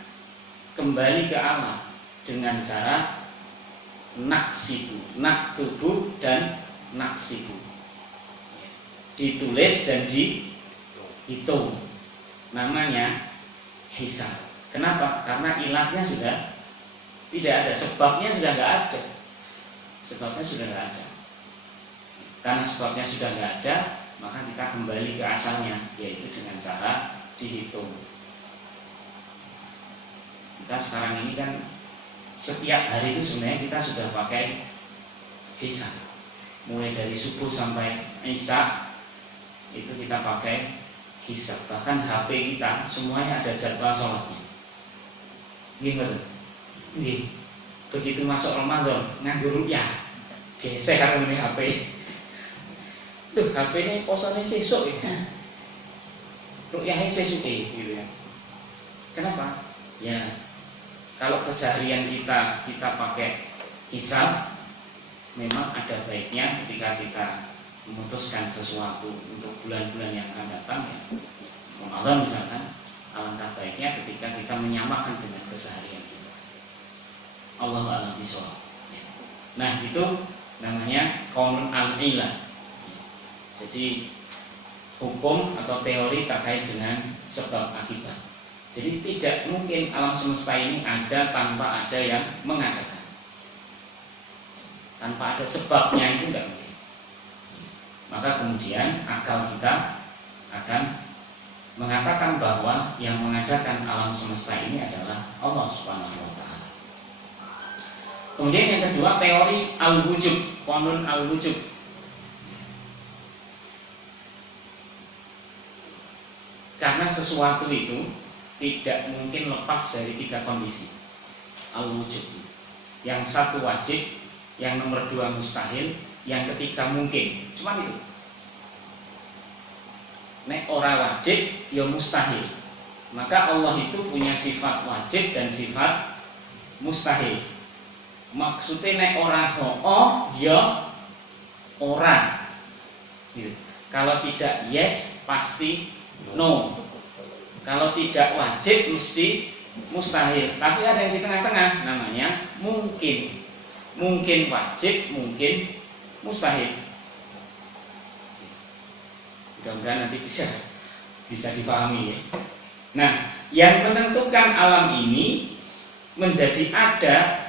kembali ke awal dengan cara naksibu, naktubu dan naksibu, ditulis dan dihitung. Namanya hisab. Kenapa? Karena ilatnya sudah tidak ada, sebabnya sudah nggak ada. Sebabnya sudah nggak ada. Karena sebabnya sudah nggak ada, maka kita kembali ke asalnya, yaitu dengan cara dihitung. Kita sekarang ini kan setiap hari itu sebenarnya kita sudah pakai hisab. Mulai dari subuh sampai isya itu kita pakai hisab. Bahkan HP kita semuanya ada jadwal sholatnya. Gimana? Nih, begitu masuk Ramadan nganggur ru'yah, gesek aku ini HP. Duh, HP ini posane sesuk ya. Ru'yahnya sesuk gitu ya. Kenapa? Ya, kalau keseharian kita pakai hisab, memang ada baiknya ketika kita memutuskan sesuatu untuk bulan-bulan yang akan datang, ya, Ramadan misalkan, alangkah baiknya ketika kita menyamakan dengan keseharian kita. Allahu a'lam bishawab. Nah, itu namanya qaulun al-ilah. Jadi hukum atau teori terkait dengan sebab akibat. Jadi tidak mungkin alam semesta ini ada tanpa ada yang mengadakan. Tanpa ada sebabnya itu tidak mungkin. Maka kemudian akal kita akan mengatakan bahwa yang mengadakan alam semesta ini adalah Allah Subhanahu wa taala. Kemudian yang kedua, teori al-wujub, qanun al-wujub. Karena sesuatu itu tidak mungkin lepas dari tiga kondisi al-wujud. Yang satu wajib, yang nomor dua mustahil, yang ketiga mungkin. Cuma itu. nek ora wajib ya mustahil. Maka Allah itu punya sifat wajib dan sifat mustahil. Maksudnya nek ora ho ya ora. Gitu. Kalau tidak yes pasti no. Kalau tidak wajib mesti mustahil. Tapi ada yang di tengah-tengah namanya mungkin. Mungkin wajib, mungkin mustahil. Mudah-mudahan nanti bisa dipahami ya. Nah, yang menentukan alam ini menjadi ada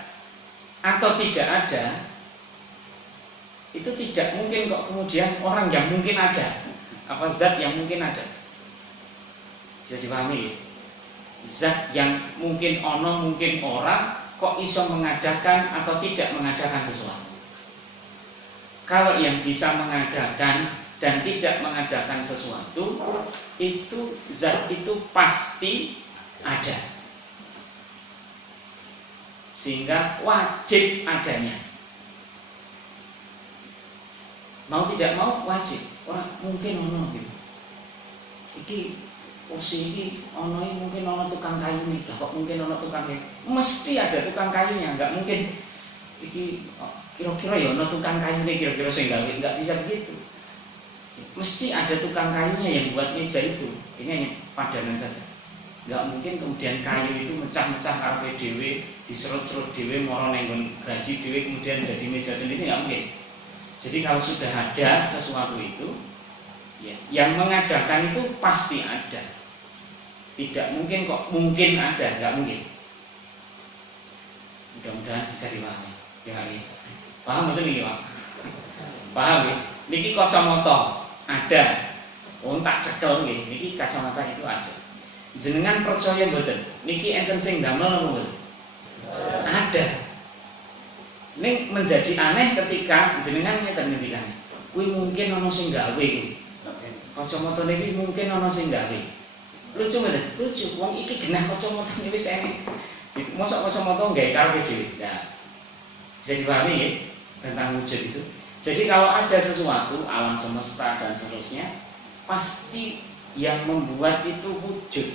atau tidak ada itu tidak mungkin kok kemudian orang yang mungkin ada, apa zat yang mungkin ada. Bisa dipahami ya? Zat yang mungkin ono mungkin ora kok iso mengadakan atau tidak mengadakan sesuatu. Kalau yang bisa mengadakan dan tidak mengadakan sesuatu itu zat itu pasti ada, sehingga wajib adanya. Mau tidak mau wajib. Orang mungkin ono gitu. Iki posisi iki ono iki mungkin ono tukang kayu nih. Kok mungkin ono tukang kayu? Mesti ada tukang kayunya, enggak mungkin iki kira-kira ya ono tukang kayu nih kira-kira sing gawe, enggak bisa begitu. Mesti ada tukang kayunya yang buat meja itu. Ini hanya padanan saja. Enggak mungkin kemudian kayu itu mecah-mecah karepe dhewe, diserut-serut dhewe moro nenggon graji dhewe kemudian jadi meja sendiri, enggak mungkin. Jadi kalau sudah ada sesuatu itu, ya, yang mengadakan itu pasti ada. Tidak mungkin kok mungkin ada, enggak mungkin. Mudah-mudahan bisa dipahami. Ya, paham betul nih Pak? Paham ya? Niki kacamata ada. Oh tak cekel nggih, niki kacamata itu ada. Jenengan percaya mboten? Niki enten sing damel napa mboten? Ada. Ini menjadi aneh ketika jenengan ngeten ngendikane. Kuwi mungkin ana sing gawe kuwi. Kacamata niki mungkin ana sing gawe. Lucu mboten? Lucu. Wong iki genah kacamata wis enek. Mosok kacamata gawe karepe dhewe. Nah, bisa dipahami ya tentang wujud itu. Jadi kalau ada sesuatu alam semesta dan seterusnya, pasti yang membuat itu wujud.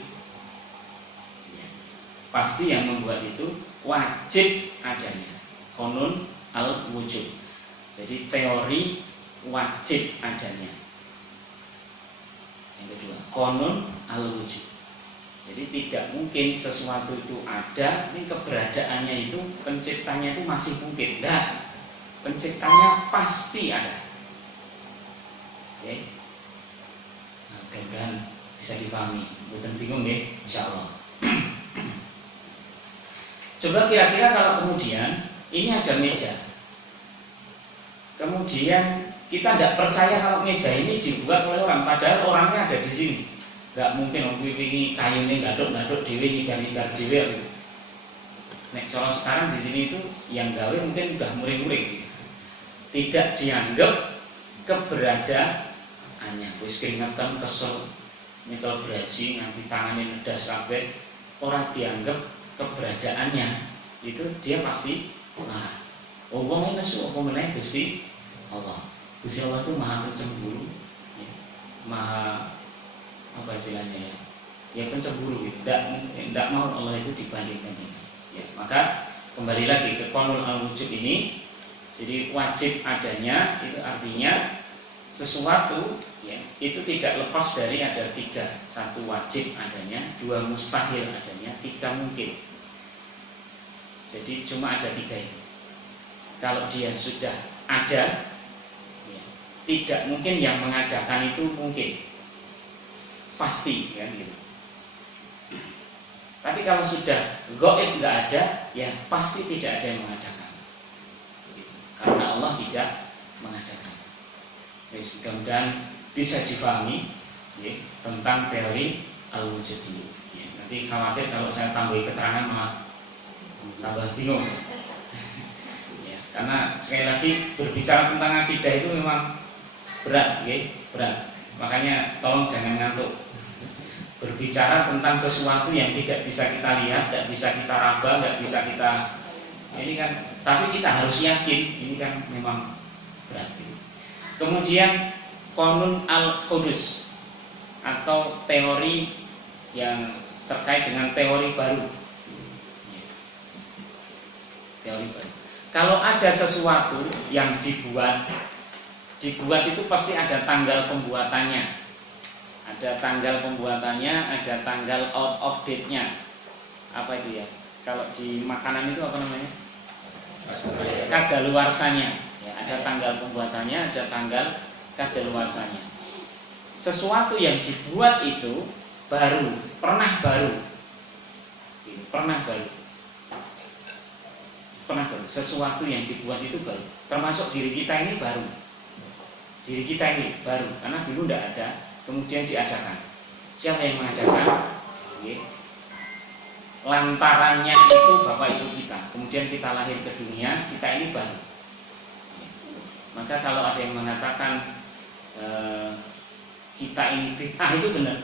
Pasti yang membuat itu wajib adanya. Konun al-wujud. Jadi teori wajib adanya. Yang kedua, konun al-wujud. Jadi tidak mungkin sesuatu itu ada, ini keberadaannya itu, penciptanya itu masih mungkin. Nah, penciptanya pasti ada. Oke. Nah, mudah-mudahan bisa dipahami. Bukan bingung ya, insyaallah. Coba kira-kira kalau kemudian ini ada meja. Kemudian kita tidak percaya kalau meja ini dibuat oleh orang, padahal orangnya ada di sini. Gak mungkin orang ini kayunya gaduk-gaduk dewe, nyigar-nyigar dewe. Nek soal sekarang di sini itu yang gawe mungkin udah muring-muring. Tidak dianggap keberadaannya. Wis keringetan kesel, nyetel graji nganti tangannya nedas kabeh, orang dianggap keberadaannya. Itu dia pasti marah. Oh, wong nesu apa meneh Gusti Allah. Gusti Allah itu maha pencemburu, ya. Maha apa istilahnya ya? Ya pencemburu gitu. Tidak mau Allah itu dibandingkan ini. Ya, maka kembali lagi ke konul al-wujud ini. Jadi wajib adanya itu artinya sesuatu ya, itu tidak lepas dari ada tiga. Satu wajib adanya, dua mustahil adanya, tiga mungkin. Jadi cuma ada tiga itu. Kalau dia sudah ada, ya, tidak mungkin yang mengadakan itu mungkin, pasti kan gitu. Tapi kalau sudah gaib nggak ada, ya pasti tidak ada yang mengadakan. Karena Allah tidak mengadakan. Jadi mudah-mudahan bisa difahami ya, tentang teori al-wujud ini. Ya, nanti khawatir kalau saya tambahi keterangan malah tambah bingung. Ya, karena sekali lagi berbicara tentang akidah itu memang berat, ya, berat. Makanya tolong jangan ngantuk. Berbicara tentang sesuatu yang tidak bisa kita lihat, tidak bisa kita raba, tidak bisa kita ini kan, tapi kita harus yakin ini kan memang berat. Kemudian konun al-hudus. atau teori yang terkait dengan teori baru. Teori baru. Kalau ada sesuatu yang dibuat itu pasti ada tanggal pembuatannya. Ada tanggal pembuatannya, ada tanggal out of date-nya. Apa itu ya? Kalau di makanan itu apa namanya? Kadaluarsanya. Ya, ada tanggal pembuatannya, ada tanggal kadaluarsanya. Sesuatu yang dibuat itu baru, pernah baru. Sesuatu yang dibuat itu baru. Termasuk diri kita ini baru. Diri kita ini baru, karena dulu tidak ada, kemudian diadakan. Siapa yang mengadakan? Lantarannya itu bapak ibu kita. Kemudian kita lahir ke dunia, kita ini baru. Maka kalau ada yang mengatakan kita ini bid'ah, itu benar.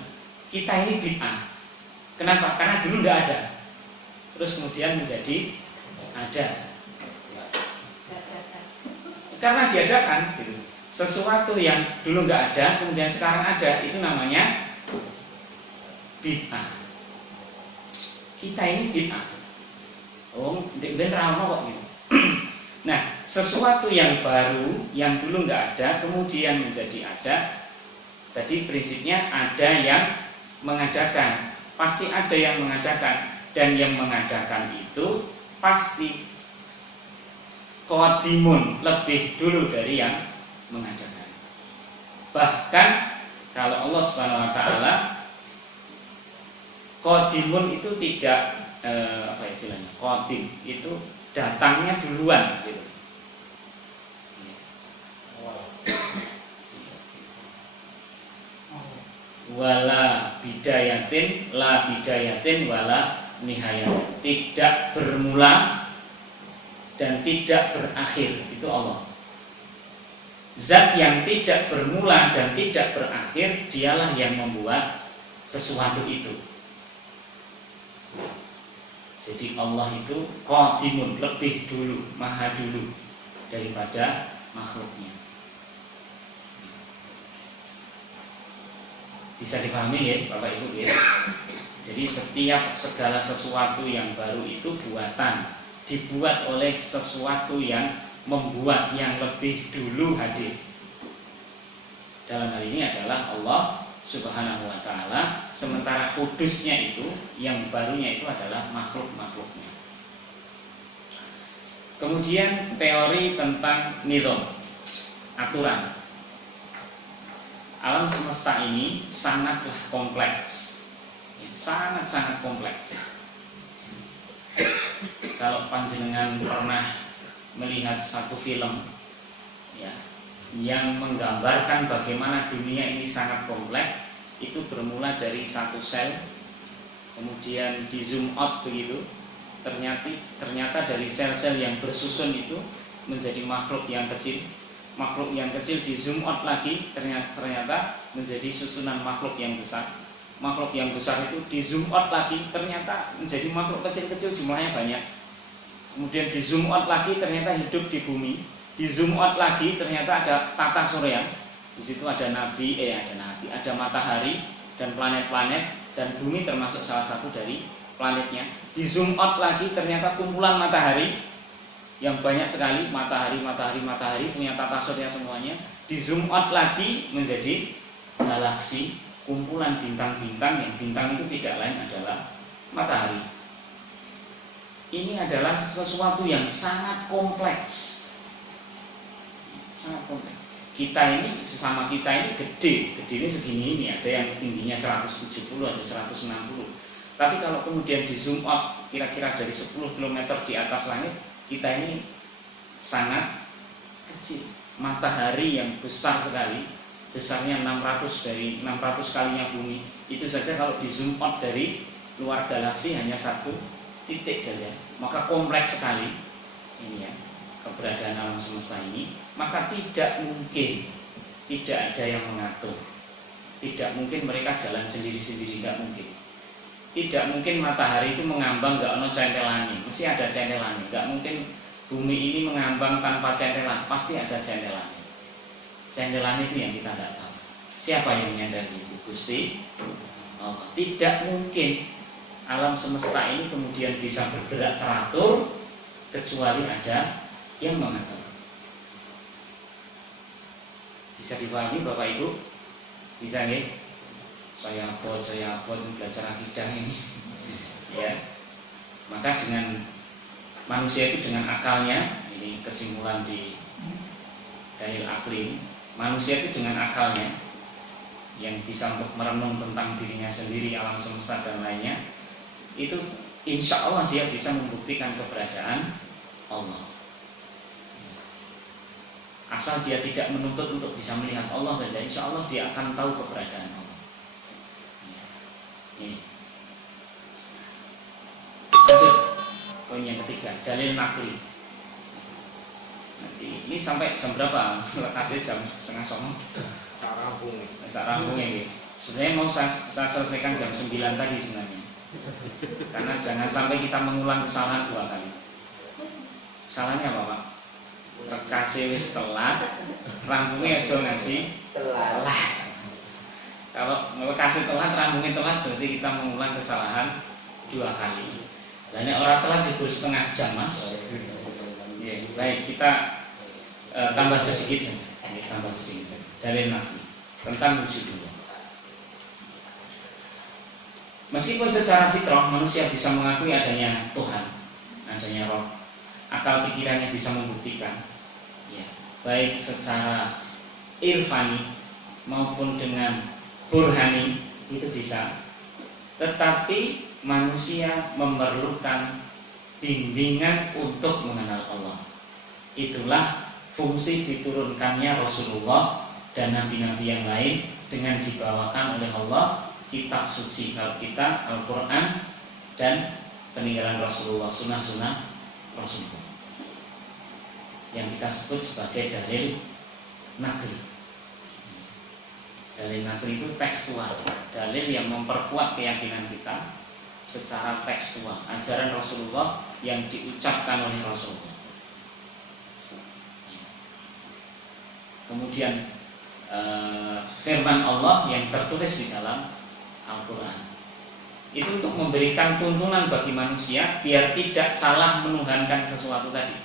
Kita ini bid'ah. Kenapa? Karena dulu tidak ada. Terus kemudian menjadi ada. Karena diadakan gitu. Sesuatu yang dulu nggak ada kemudian sekarang ada, itu namanya bid'ah. Kita ini bid'ah. Oh, benar kok gitu. Nah, sesuatu yang baru yang dulu nggak ada kemudian menjadi ada. Tadi prinsipnya ada yang mengadakan, pasti ada yang mengadakan, dan yang mengadakan itu pasti qadimun, lebih dulu dari yang mengadakan. Bahkan kalau Allah Subhanahu wa taala qadimun itu tidak apa istilahnya? Qadim itu datangnya duluan gitu. Wala bidayatin, la bidayatin wala nihayatin. Tidak bermula dan tidak berakhir, itu Allah. Zat yang tidak bermula dan tidak berakhir, dialah yang membuat sesuatu itu. Jadi Allah itu qadimun, lebih dulu, maha dulu daripada makhluknya. Bisa dipahami ya Bapak Ibu ya. Jadi setiap segala sesuatu yang baru itu buatan, dibuat oleh sesuatu yang membuat, yang lebih dulu hadir. Dalam hal ini adalah Allah Subhanahu wa taala, sementara kudusnya itu, yang barunya itu adalah makhluk-makhluknya. Kemudian teori tentang nizam, aturan. Alam semesta ini sangatlah kompleks, sangat-sangat kompleks. Kalau panjenengan pernah melihat satu film ya, yang menggambarkan bagaimana dunia ini sangat kompleks, itu bermula dari satu sel, kemudian di zoom out begitu, ternyata dari sel-sel yang bersusun itu menjadi makhluk yang kecil. Makhluk yang kecil di zoom out lagi, ternyata menjadi susunan makhluk yang besar. Makhluk yang besar itu di zoom out lagi, ternyata menjadi makhluk kecil-kecil, jumlahnya banyak. Kemudian di zoom out lagi, ternyata hidup di bumi. Di zoom out lagi, ternyata ada tata surya. Di situ ada ada matahari dan planet-planet, dan bumi termasuk salah satu dari planetnya. Di zoom out lagi, ternyata kumpulan matahari yang banyak sekali, matahari punya tata surya semuanya. Di zoom out lagi menjadi galaksi, kumpulan bintang-bintang, yang bintang itu tidak lain adalah matahari. Ini adalah sesuatu yang sangat kompleks. Sangat kompleks. Kita ini, sesama kita ini gedenya segini ini, ada yang tingginya 170, ada 160. Tapi kalau kemudian di zoom out kira-kira dari 10 km di atas langit, kita ini sangat kecil. Matahari yang besar sekali, besarnya 600 kalinya bumi, itu saja kalau di zoom out dari luar galaksi hanya satu titik saja. Maka kompleks sekali ini ya, keberadaan alam semesta ini. Maka tidak mungkin tidak ada yang mengatur. Tidak mungkin mereka jalan sendiri-sendiri, tidak mungkin. Tidak mungkin matahari itu mengambang nggak ono centelannya, mesti ada centelannya. Nggak mungkin bumi ini mengambang tanpa centelan, pasti ada centelannya. Centelannya itu yang kita tidak tahu. Siapa yang menyadari itu? Gusti Allah. Tidak mungkin alam semesta ini kemudian bisa bergerak teratur kecuali ada yang mengatur. Bisa dipahami Bapak Ibu? Bisa nggih? Saya abot belajar akidah ini. Ya. Maka dengan manusia itu dengan akalnya, ini kesimpulan di dalil akli, manusia itu dengan akalnya yang bisa untuk merenung tentang dirinya sendiri, alam semesta dan lainnya, itu insya Allah dia bisa membuktikan keberadaan Allah. Asal dia tidak menuntut untuk bisa melihat Allah saja, insya Allah dia akan tahu keberadaan Allah. Ini. Lanjut poin yang ketiga, dalil nakli. Nanti ini sampai jam berapa? Lekasnya jam 8:30. Rampung ya. Sebenarnya mau saya selesaikan jam 9 tadi sebenarnya. Karena jangan sampai kita mengulang kesalahan 2 kali. Salahnya apa Pak? Lekasnya wis telat, rampungnya aja ngasih telat. Kalau lekasnya telat, rampungnya telat, berarti kita mengulang kesalahan 2 kali. Dan orang telat juga setengah jam Mas. Ya, baik kita tambah sedikit saja. Dalil nakli tentang wujud Allah. Meskipun secara fitrah manusia bisa mengakui adanya Tuhan, adanya Roh, akal pikirannya bisa membuktikan, ya, baik secara irfani maupun dengan burhani itu bisa. Tetapi manusia memerlukan bimbingan untuk mengenal Allah. Itulah fungsi diturunkannya Rasulullah dan nabi-nabi yang lain dengan dibawakan oleh Allah kitab suci, kalau kita Al-Quran dan peninggalan Rasulullah, sunnah-sunnah Rasulullah yang kita sebut sebagai dalil nakli. Dalil nakli itu tekstual, dalil yang memperkuat keyakinan kita secara tekstual, ajaran Rasulullah yang diucapkan oleh Rasulullah. Kemudian firman Allah yang tertulis di dalam Al-Quran itu untuk memberikan tuntunan bagi manusia biar tidak salah menuhankan sesuatu tadi.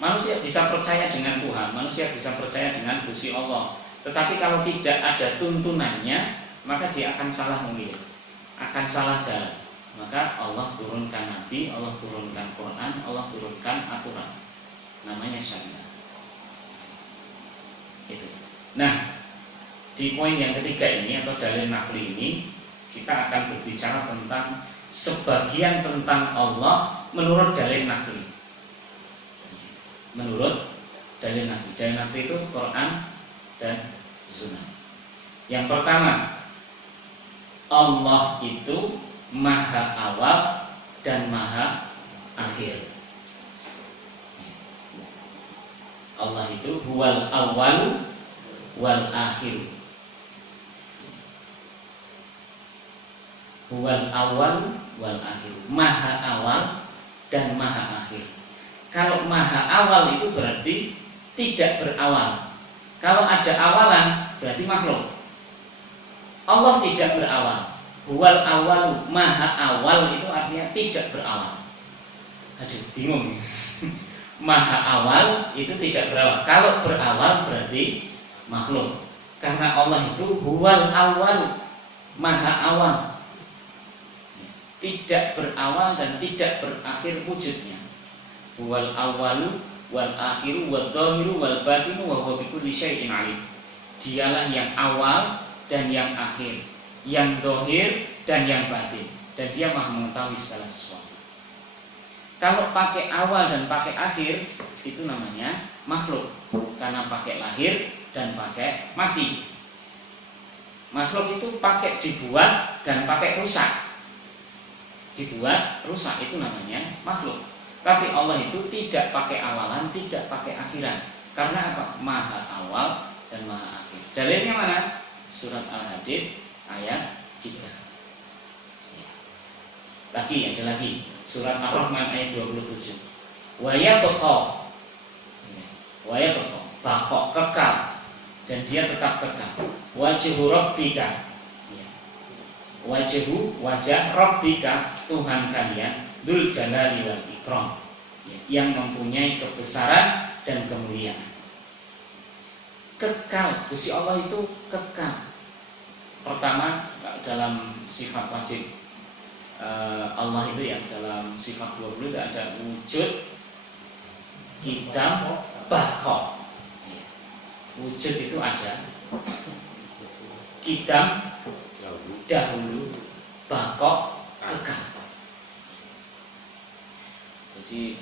Manusia bisa percaya dengan Tuhan, manusia bisa percaya dengan Gusti Allah, tetapi kalau tidak ada tuntunannya maka dia akan salah memilih, akan salah jalan. Maka Allah turunkan Nabi, Allah turunkan Quran, Allah turunkan aturan, namanya syariat. Itu. Nah, di poin yang ketiga ini atau dalil nakli ini kita akan berbicara tentang sebagian tentang Allah menurut dalil nakli. Menurut dalil nakli. Dalil nakli itu Quran dan Sunnah. Yang pertama, Allah itu maha awal dan maha akhir. Allah itu huwal awwal wal akhir. Huwal awal wal akhir. Maha awal dan maha akhir. Kalau maha awal itu berarti tidak berawal. Kalau ada awalan berarti makhluk. Allah tidak berawal. Huwal awal, maha awal itu artinya tidak berawal. Aduh, bingung. Maha awal itu tidak berawal. Kalau berawal berarti makhluk. Karena Allah itu huwal awal, maha awal, tidak berawal dan tidak berakhir wujudnya. Huwal awalu wal akhiru wal dhahiru wal batinu wa huwa bikulli syai'in alim. Dialah yang awal dan yang akhir, yang dhahir dan yang batin, dan dia maha mengetahui segala sesuatu. Kalau pakai awal dan pakai akhir itu namanya makhluk, karena pakai lahir dan pakai mati. Makhluk itu pakai dibuat dan pakai rusak. Dibuat, rusak itu namanya makhluk. Tapi Allah itu tidak pakai awalan, tidak pakai akhiran. Karena apa? Maha awal dan maha akhir. Dalilnya mana? Surat Al-Hadid ayat 3. Lagi, ada lagi. Surat Ar-Rahman ayat 27. Wa yabqa, baqo, kekal. dan dia tetap kekal. Wajhu rabbika, ya. Wajah rabbika, Tuhan kalian, dzul jalali wal ikram, ya, yang mempunyai kebesaran dan kemuliaan. Kekal, Gusti Allah itu kekal. Pertama, dalam sifat wajib Allah itu ya, dalam sifat 20 itu ada wujud, qidam, baqa. Wujud itu ada, qidam dahulu, baqa kekal. Jadi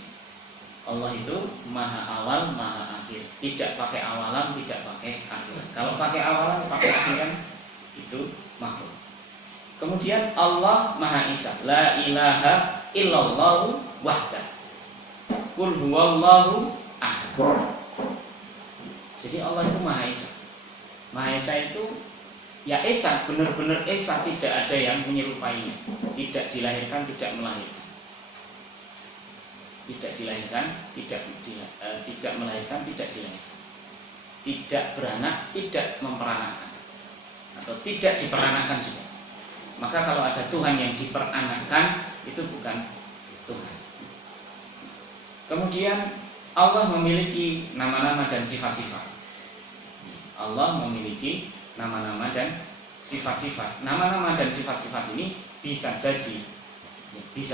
Allah itu maha awal, maha akhir. Tidak pakai awalan, tidak pakai akhiran. Kalau pakai awalan, pakai akhiran, itu makhluk. Kemudian Allah maha esa. La ilaha illallahu wahdah. Qul huwallahu ahad. Jadi Allah itu maha esa. Maha esa itu ya esa, benar-benar esa, tidak ada yang menyerupainya. Tidak dilahirkan, tidak melahirkan. Tidak dilahirkan, tidak melahirkan, tidak dilahirkan. Tidak beranak, tidak memperanakan, atau tidak diperanakan juga. Maka kalau ada Tuhan yang diperanakan, itu bukan Tuhan. Kemudian Allah memiliki nama-nama dan sifat-sifat. Allah memiliki nama-nama dan sifat-sifat. Nama-nama dan sifat-sifat ini bisa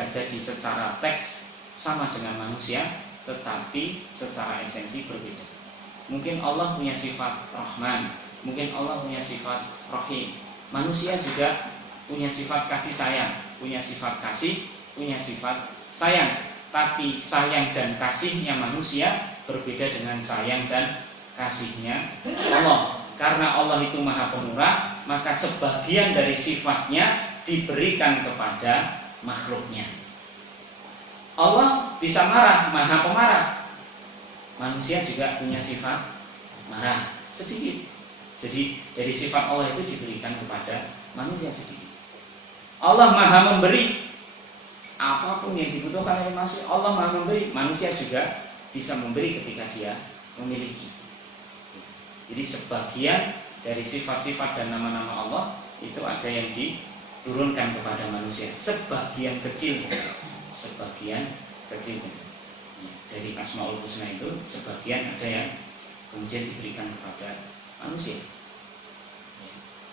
jadi secara teks sama dengan manusia, tetapi secara esensi berbeda. Mungkin Allah punya sifat Rahman, mungkin Allah punya sifat Rahim. Manusia juga punya sifat kasih sayang, punya sifat kasih, punya sifat sayang. Tapi sayang dan kasihnya manusia berbeda dengan sayang dan kasihnya Allah. Karena Allah itu maha pemurah, maka sebagian dari sifatnya diberikan kepada makhluknya. Allah bisa marah, maha pemarah. Manusia juga punya sifat marah, sedikit. Jadi dari sifat Allah itu diberikan kepada manusia sedikit. Allah maha memberi, apapun yang dibutuhkan oleh manusia, Allah maha memberi. Manusia juga bisa memberi ketika dia memiliki. Jadi sebagian dari sifat-sifat dan nama-nama Allah itu ada yang diturunkan kepada manusia, sebagian kecil. Dari Asmaul Husna itu sebagian ada yang kemudian diberikan kepada manusia,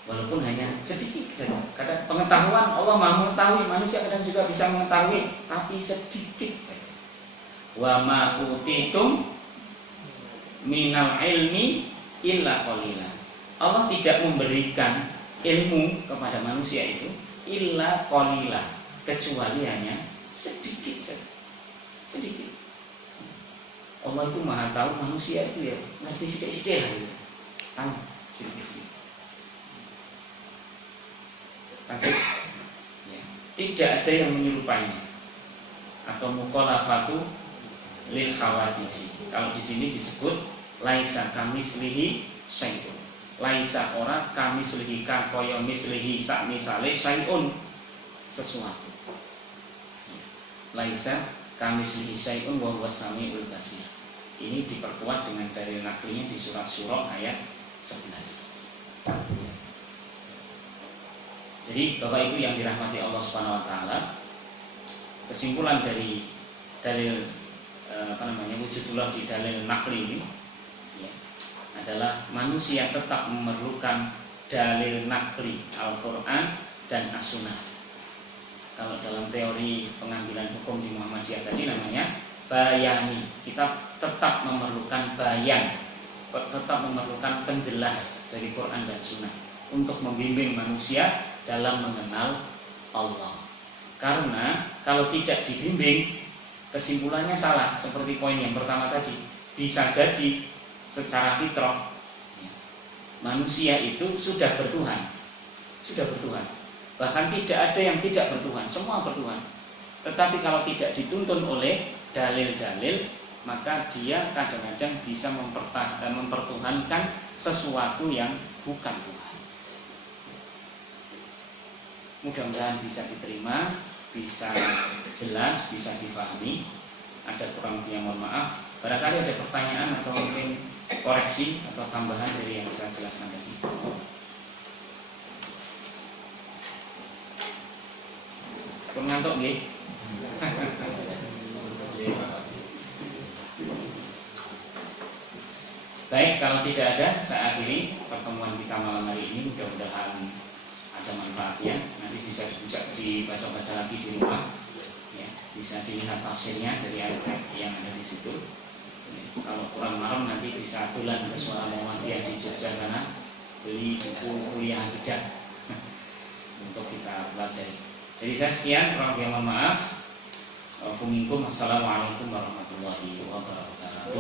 walaupun hanya sedikit saja. Kadang pengetahuan Allah maha mengetahui, manusia kadang juga bisa mengetahui, tapi sedikit saja. Wa ma utitum minal ilmi illa qalila. Allah tidak memberikan ilmu kepada manusia itu illa qalila, kecuali hanya sedikit saja. Sedikit. Allah itu maha tahu, manusia itu ya ngerti sedikit-sedikit lah gitu. Tahu sedikit-sedikit. Ya. Tidak ada yang menyerupainya. Atau mukhalafatu lil hawadisi. Kalau di sini disebut laisa kamislihi syai'un. Laisa ora kamislihi ka kaya mislihi sak misale syai'un, sesuatu. Laisa kamislihi syai'un wa huwas samiul basir. Ini diperkuat dengan dalil naklinya di surat Syura ayat 11. Jadi Bapak Ibu yang dirahmati Allah Subhanahu wa taala, kesimpulan dari dalil wujudullah di dalil nakli ini ya, adalah manusia tetap memerlukan dalil nakli Al-Qur'an dan As-Sunnah. Kalau dalam teori pengambilan hukum di Muhammadiyah tadi namanya bayani. Kita tetap memerlukan bayan, tetap memerlukan penjelas dari Quran dan Sunnah untuk membimbing manusia dalam mengenal Allah. Karena kalau tidak dibimbing, kesimpulannya salah. Seperti poin yang pertama tadi, bisa jadi secara fitrah manusia itu sudah bertuhan. Bahkan tidak ada yang tidak bertuhan, semua bertuhan. Tetapi kalau tidak dituntun oleh dalil-dalil, maka dia kadang-kadang bisa mempertuhankan sesuatu yang bukan Tuhan. Mudah-mudahan bisa diterima, bisa jelas, bisa dipahami. Ada kurang lebihnya mohon maaf. Barangkali ada pertanyaan atau mungkin koreksi atau tambahan dari yang saya jelaskan tadi. Pun ngantuk nggih? Baik, kalau tidak ada, saya akhiri pertemuan kita malam hari ini. Mudah-mudahan ada manfaatnya. Nanti bisa dibaca-baca lagi di rumah, ya, bisa dilihat tafsirnya dari ayat yang ada di situ. Kalau kurang malam nanti bisa tulan ke Suara Muhammadiyah di Jogja sana, beli buku kuliah akidah untuk kita pelajari. Jadi saya sekian, kurang lebih mohon maaf. Assalamualaikum warahmatullahi wabarakatuh.